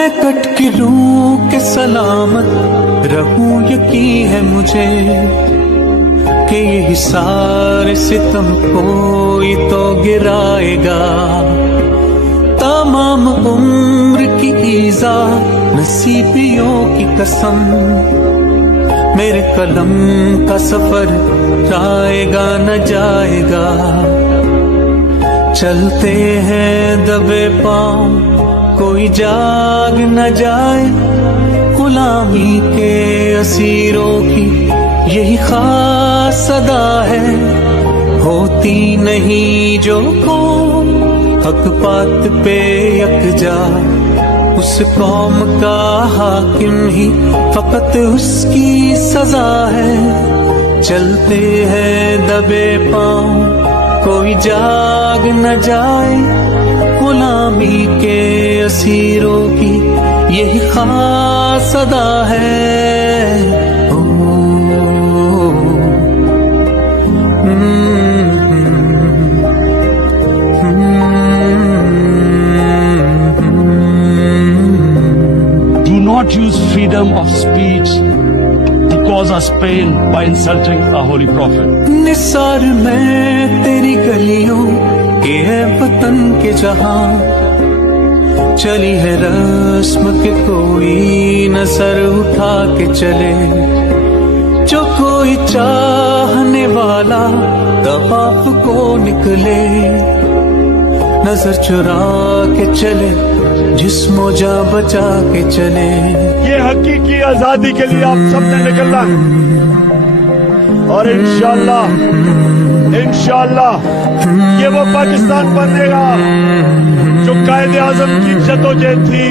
میں کٹ کے لوں کہ سلامت رہوں، یقین ہے مجھے کہ یہی سارے ستم کوئی تو گرائے گا. تمام عمر کی ایذا نصیبیوں کی قسم، میرے قلم کا سفر جائے گا نہ جائے گا. چلتے ہیں دبے پاؤں کوئی جاگ نہ جائے، غلامی کے اسیروں کی یہی خاص صدا ہے. ہوتی نہیں جو قوم حق بات پہ یکجا، اس قوم کا حاکم ہی فقط اس کی سزا ہے. چلتے ہیں دبے پاؤں کوئی جاگ نہ جائے، غلامی کے اسیروں کی یہی خاص صدا ہے. Do not use freedom of speech to cause us pain by insulting a holy prophet. نثار میں تیری گلیوں کے ہے وطن کے جہاں، چلی ہے رسم کہ کوئی نظر اٹھا کے چلے. جو کوئی چاہنے والا طواف کو نکلے، نظر چرا کے چلے جسم و جاں بچا کے چلے. یہ حقیقی آزادی کے لیے آپ سب نے نکلنا ہے، اور انشاءاللہ یہ وہ پاکستان بنے گا جو قائد اعظم کی جدوجہد تھی.